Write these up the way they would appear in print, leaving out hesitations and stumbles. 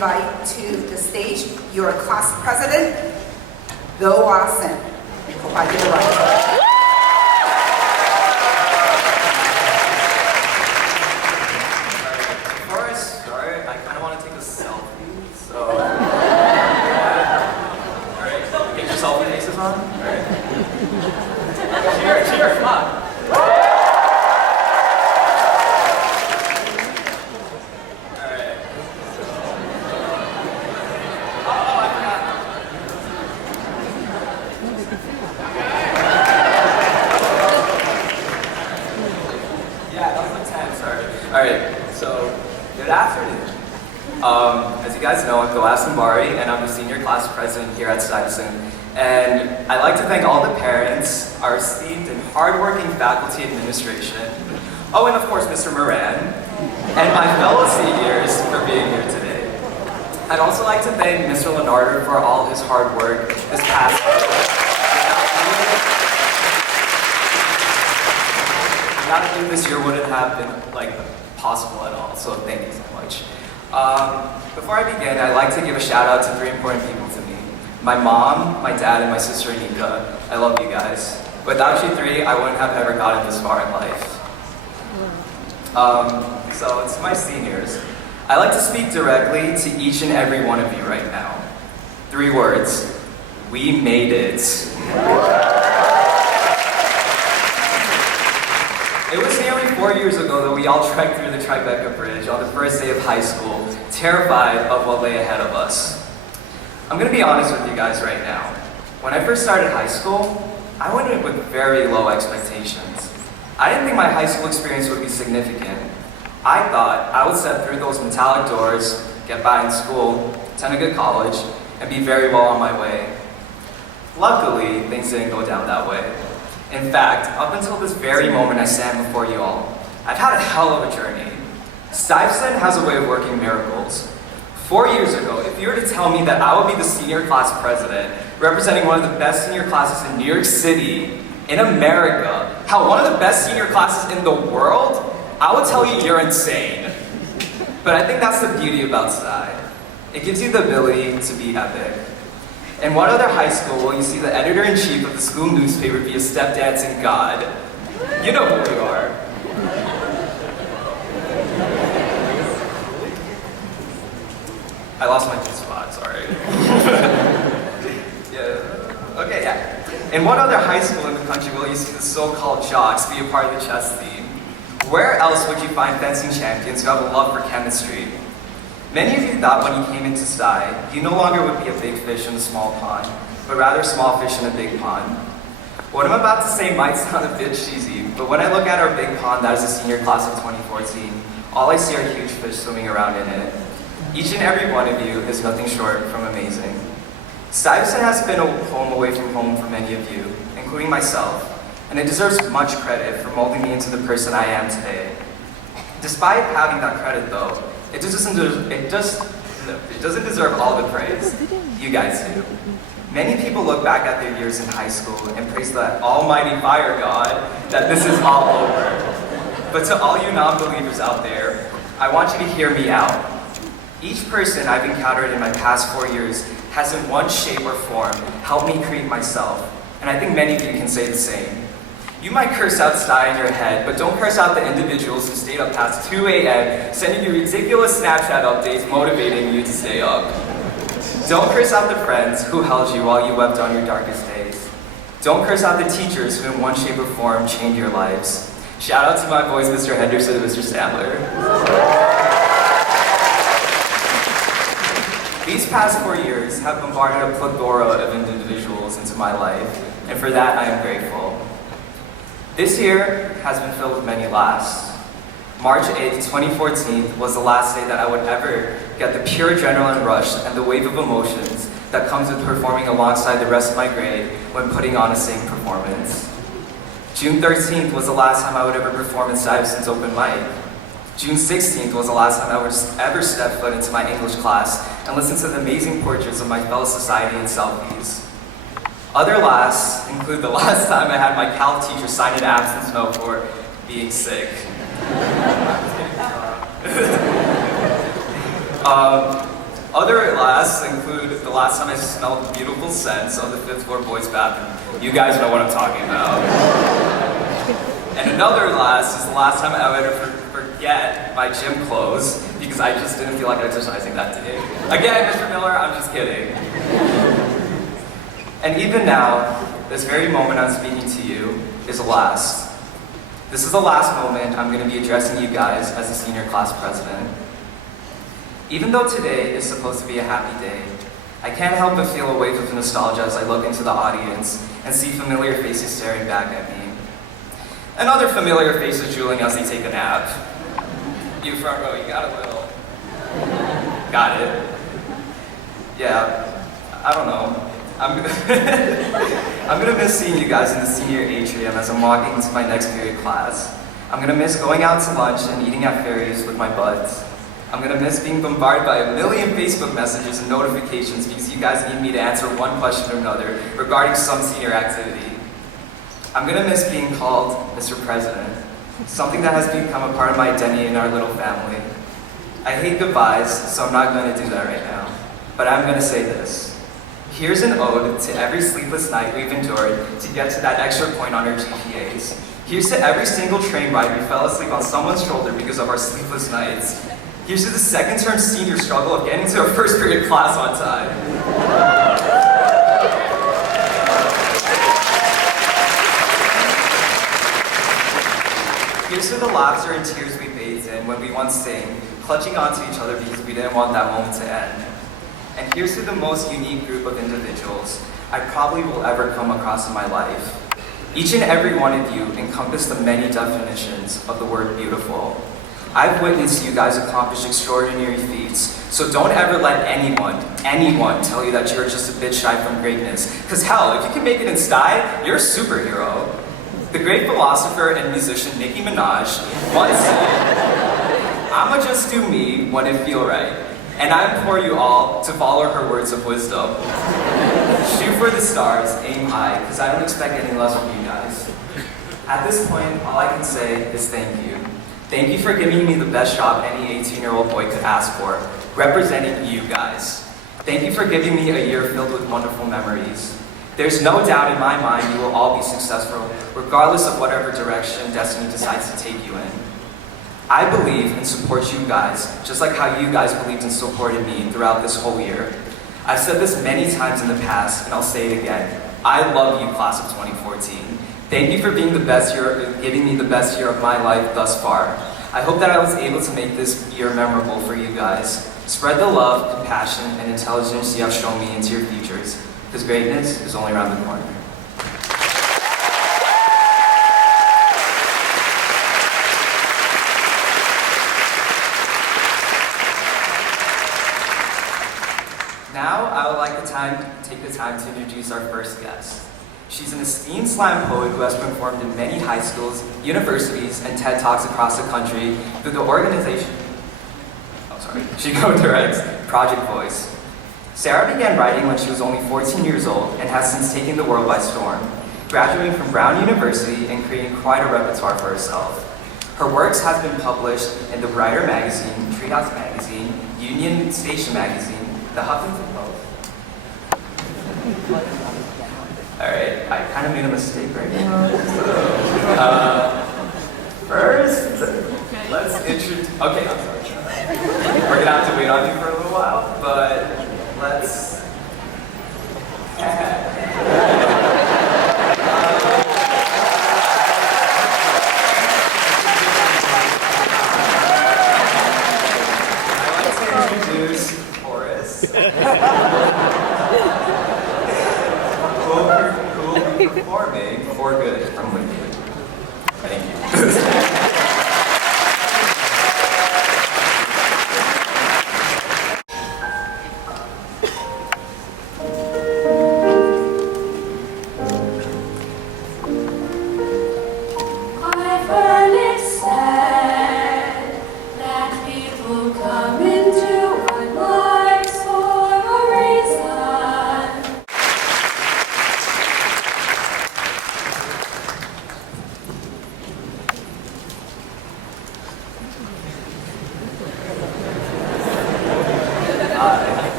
invite to the stage your class president, Thoasin. Before I start, I kind of want to take a selfie, so... Alright, get your selfie faces on. Alright. Cheer, come on. Alright, so good afternoon. As you guys know, I'm Thoasin Bari, and I'm the senior class president here at Stuyvesant. And I'd like to thank all the parents, our esteemed and hardworking faculty administration, oh, and of course Mr. Moran, and my fellow seniors for being here today. I'd also like to thank Mr. Leonardo for all his hard work this past year. Without him, this year wouldn't have been possible at all, so thank you so much. Before I begin, I'd like to give a shout out to three important people to me. My mom, my dad, and my sister Anika. I love you guys. Without you three, I wouldn't have ever gotten this far in life. So to my seniors, I like to speak directly to each and every one of you right now. 3 words. We made it. It was nearly 4 years ago that we all trekked through the Tribeca Bridge on the first day of high school, terrified of what lay ahead of us. I'm gonna be honest with you guys right now. When I first started high school, I went in with very low expectations. I didn't think my high school experience would be significant. I thought I would step through those metallic doors, get by in school, attend a good college, and be very well on my way. Luckily, things didn't go down that way. In fact, up until this very moment I stand before you all, I've had a hell of a journey. Stuyvesant has a way of working miracles. 4 years ago, if you were to tell me that I would be the senior class president, representing one of the best senior classes in New York City, in America, hell, one of the best senior classes in the world, I would tell you you're insane. But I think that's the beauty about Sty. It gives you the ability to be epic. In what other high school will you see the editor-in-chief of the school newspaper be a step dancing god? You know who you are. I lost my spot, sorry. In what other high school in the country will you see the so-called jocks be a part of the chess team? Where else would you find fencing champions who have a love for chemistry? Many of you thought when you came into Sty, you no longer would be a big fish in a small pond, but rather a small fish in a big pond. What I'm about to say might sound a bit cheesy, but when I look at our big pond that is the senior class of 2014, all I see are huge fish swimming around in it. Each and every one of you is nothing short from amazing. Stuyvesant has been a home away from home for many of you, including myself, and it deserves much credit for molding me into the person I am today. Despite having that credit though, it doesn't deserve all the praise. You guys do. Many people look back at their years in high school and praise that almighty fire god that this is all over. But to all you non-believers out there, I want you to hear me out. Each person I've encountered in my past 4 years has in one shape or form helped me create myself, and I think many of you can say the same. You might curse out Sty in your head, but don't curse out the individuals who stayed up past 2 a.m. sending you ridiculous Snapchat updates motivating you to stay up. Don't curse out the friends who held you while you wept on your darkest days. Don't curse out the teachers who in one shape or form changed your lives. Shout out to my boys, Mr. Henderson and Mr. Sandler. These past 4 years have bombarded a plethora of individuals into my life, and for that I am grateful. This year has been filled with many laughs. March 8th, 2014 was the last day that I would ever get the pure adrenaline rush and the wave of emotions that comes with performing alongside the rest of my grade when putting on a singing performance. June 13th was the last time I would ever perform in Stuyvesant's open mic. June 16th was the last time I would ever step foot into my English class and listen to the amazing portraits of my fellow society and selfies. Other lasts include the last time I had my Cal teacher sign an absence note for being sick. Other lasts include the last time I smelled the beautiful scents of the 5th floor boys' bathroom. You guys know what I'm talking about. And another last is the last time I would ever forget my gym clothes because I just didn't feel like exercising that day. Again, Mr. Miller, I'm just kidding. And even now, this very moment I'm speaking to you is a last. This is the last moment I'm going to be addressing you guys as the senior class president. Even though today is supposed to be a happy day, I can't help but feel a wave of nostalgia as I look into the audience and see familiar faces staring back at me. And other familiar faces drooling as they take a nap. You front row, you got a little. Got it. Yeah, I don't know. I'm gonna miss seeing you guys in the senior atrium as I'm walking into my next period class. I'm gonna miss going out to lunch and eating at ferries with my buds. I'm gonna miss being bombarded by a million Facebook messages and notifications because you guys need me to answer one question or another regarding some senior activity. I'm gonna miss being called Mr. President, something that has become a part of my identity in our little family. I hate goodbyes, so I'm not gonna do that right now. But I'm gonna say this. Here's an ode to every sleepless night we've endured to get to that extra point on our GPAs. Here's to every single train ride we fell asleep on someone's shoulder because of our sleepless nights. Here's to the second-term senior struggle of getting to our first period class on time. Here's to the laughter and tears we bathed in when we once sang, clutching onto each other because we didn't want that moment to end. And here's to the most unique group of individuals I probably will ever come across in my life. Each and every one of you encompass the many definitions of the word beautiful. I've witnessed you guys accomplish extraordinary feats, so don't ever let anyone tell you that you're just a bit shy from greatness. Because hell, if you can make it in Stuyvesant, you're a superhero. The great philosopher and musician Nicki Minaj once said, "I'ma just do me when it feel right." And I implore you all to follow her words of wisdom. Shoot for the stars, aim high, because I don't expect any less from you guys. At this point, all I can say is thank you. Thank you for giving me the best job any 18-year-old boy could ask for, representing you guys. Thank you for giving me a year filled with wonderful memories. There's no doubt in my mind you will all be successful, regardless of whatever direction destiny decides to take you in. I believe and support you guys, just like how you guys believed and supported me throughout this whole year. I've said this many times in the past, and I'll say it again. I love you, class of 2014. Thank you for being the best year, giving me the best year of my life thus far. I hope that I was able to make this year memorable for you guys. Spread the love, compassion, and intelligence you have shown me into your futures, because greatness is only around the corner. Now, I would like to take the time to introduce our first guest. She's an esteemed slam poet who has performed in many high schools, universities, and TED Talks across the country through the organization. She co-directs Project Voice. Sarah began writing when she was only 14 years old and has since taken the world by storm, graduating from Brown University and creating quite a repertoire for herself. Her works have been published in the Writer magazine, Treehouse magazine, Union Station magazine, the Huffington Post. Alright, I kind of made a mistake right now. First, let's introduce, okay, I'm sorry. We're gonna have to wait on you for a little while, but let's, I'd like to introduce Horace. Who will be performing For Good from Lincoln. Thank you.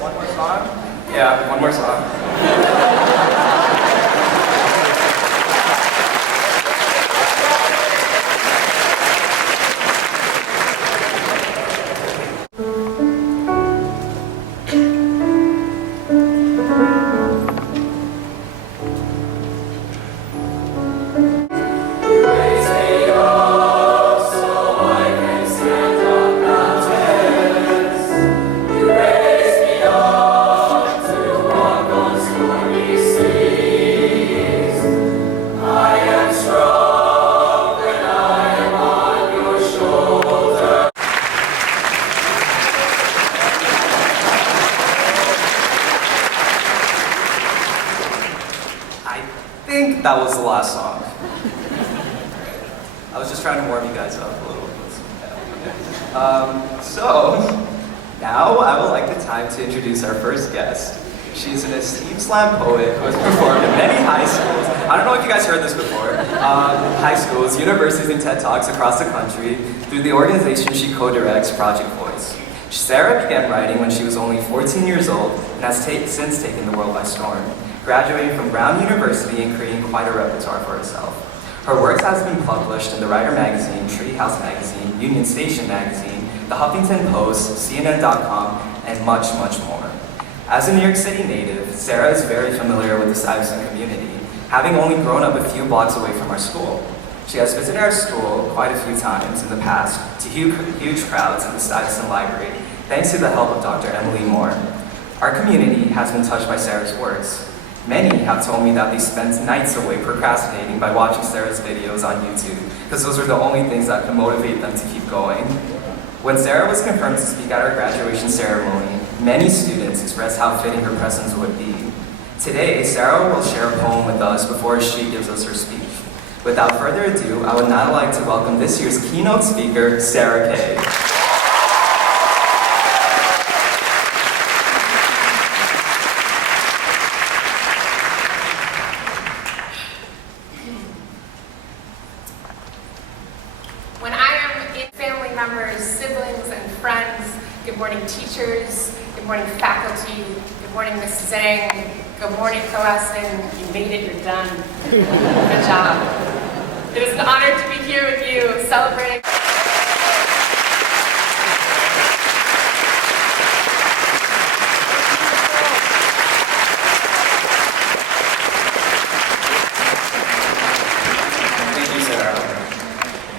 One more song? Yeah, one more song. That was the last song. I was just trying to warm you guys up a little bit. So, now I would like the time to introduce our first guest. She's an esteemed slam poet who has performed in many high schools. I don't know if you guys heard this before. high schools, universities, and TED Talks across the country through the organization she co-directs, Project Voice. Sarah began writing when she was only 14 years old and has since taken the world by storm, graduating from Brown University and creating quite a repertoire for herself. Her work has been published in the Writer Magazine, Treehouse Magazine, Union Station Magazine, The Huffington Post, CNN.com, and much, much more. As a New York City native, Sarah is very familiar with the Stuyvesant community, having only grown up a few blocks away from our school. She has visited our school quite a few times in the past to huge crowds in the Stuyvesant Library, thanks to the help of Dr. Emily Moore. Our community has been touched by Sarah's works. Many have told me that they spend nights away procrastinating by watching Sarah's videos on YouTube, because those are the only things that can motivate them to keep going. When Sarah was confirmed to speak at our graduation ceremony, many students expressed how fitting her presence would be. Today, Sarah will share a poem with us before she gives us her speech. Without further ado, I would now like to welcome this year's keynote speaker, Sarah Kay. When I am in family members, siblings, and friends, good morning teachers, good morning faculty, good morning Ms. Zhang, good morning Thoasin, you made it, you're done. Good job. It is an honor to be here with you, celebrating. Thank you, Sarah.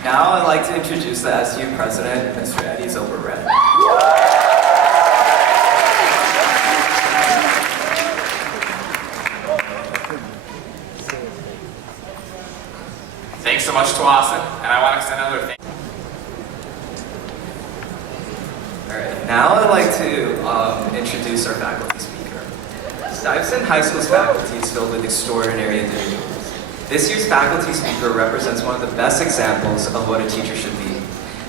Now I'd like to introduce the SU president, Mr. Eddie Zilberred. Thanks so much, Thoasin, and I want to extend another thank you. Alright, now I'd like to introduce our faculty speaker. Stuyvesant High School's faculty is filled with extraordinary individuals. This year's faculty speaker represents one of the best examples of what a teacher should be.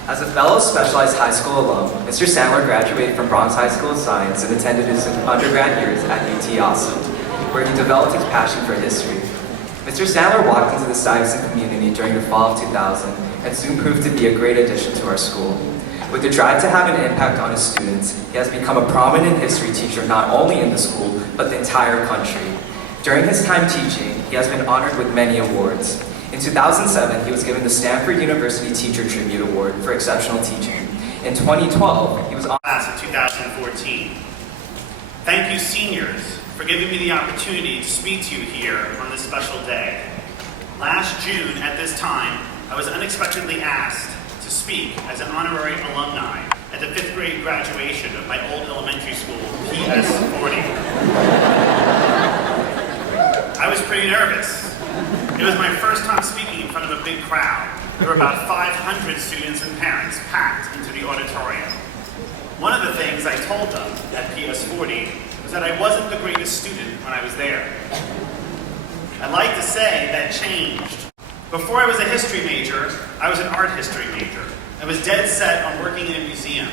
As a fellow specialized high school alum, Mr. Sandler graduated from Bronx High School of Science and attended his undergrad years at UT Austin, where he developed his passion for history. Mr. Sandler walked into the Stuyvesant community during the fall of 2000 and soon proved to be a great addition to our school. With the drive to have an impact on his students, he has become a prominent history teacher not only in the school, but the entire country. During his time teaching, he has been honored with many awards. In 2007, he was given the Stanford University Teacher Tribute Award for exceptional teaching. In 2012, he was honored class of 2014. Thank you, seniors, for giving me the opportunity to speak to you here on this special day. Last June, at this time, I was unexpectedly asked to speak as an honorary alumni at the 5th grade graduation of my old elementary school, PS 40. I was pretty nervous. It was my first time speaking in front of a big crowd. There were about 500 students and parents packed into the auditorium. One of the things I told them at PS 40 was that I wasn't the greatest student when I was there. I'd like to say that changed. Before I was a history major, I was an art history major. I was dead set on working in a museum,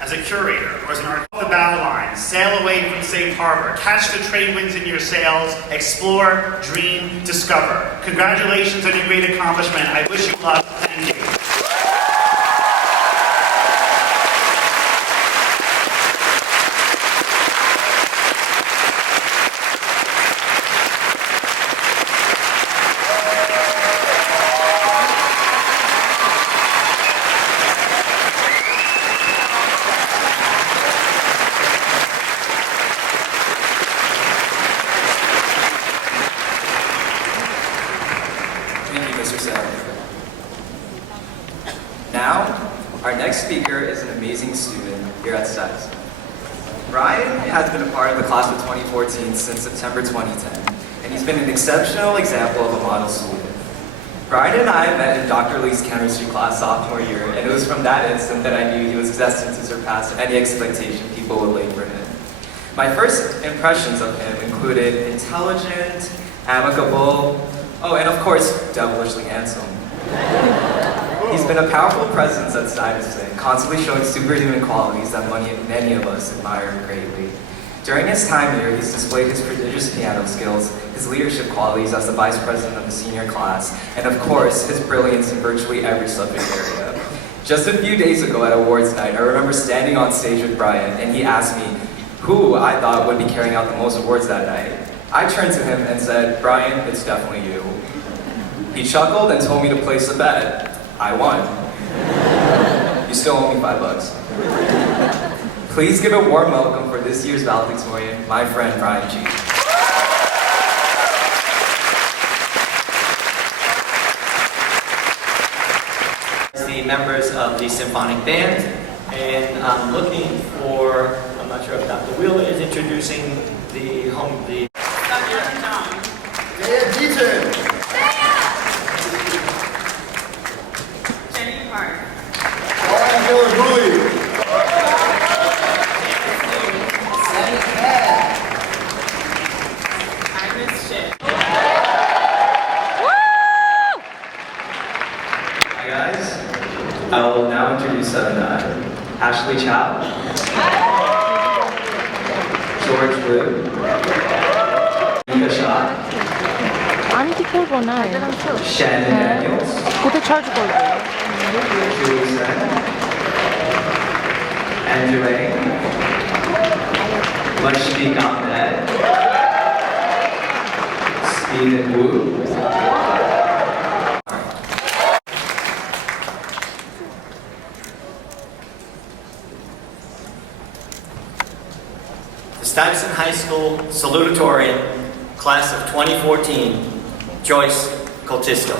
as a curator, or as an art. The bow line, sail away from safe harbor, catch the trade winds in your sails, explore, dream, discover. Congratulations on your great accomplishment. I wish you luck. Thank you. Thank you, Mr. Sandler. Now, our next speaker is an amazing student here at Stuyvesant. Brian has been a part of the class of 2014 since September 2010, and he's been an exceptional example of a model student. Brian and I met in Dr. Lee's chemistry class sophomore year, and it was from that instant that I knew he was destined to surpass any expectation people would lay for him. My first impressions of him included intelligent, amicable, and of course, devilishly handsome. He's been a powerful presence at Stuyvesant, constantly showing superhuman qualities that many of us admire greatly. During his time here, he's displayed his prodigious piano skills, his leadership qualities as the vice president of the senior class, and of course, his brilliance in virtually every subject area. Just a few days ago at awards night, I remember standing on stage with Brian, and he asked me who I thought would be carrying out the most awards that night. I turned to him and said, "Brian, it's definitely you." He chuckled and told me to place a bet. I won. You still owe me $5. Please give a warm welcome for this year's valedictorian, my friend Brian G. The members of the symphonic band, and I'm looking for, I'm not sure if Dr. Wheeler is introducing the Jenny Park. I miss shit. Hi guys, I will now introduce Ashley Chow, George Liu, Mika Shah, 아니지 콜보나 Shannon Daniels, 고대 charge 걸고 Julie Sen, Andrew A, Mashfiq Ahmed, Stephen Wu, The Stuyvesant High School salutatorian, class of 2014, Joyce Coltisco.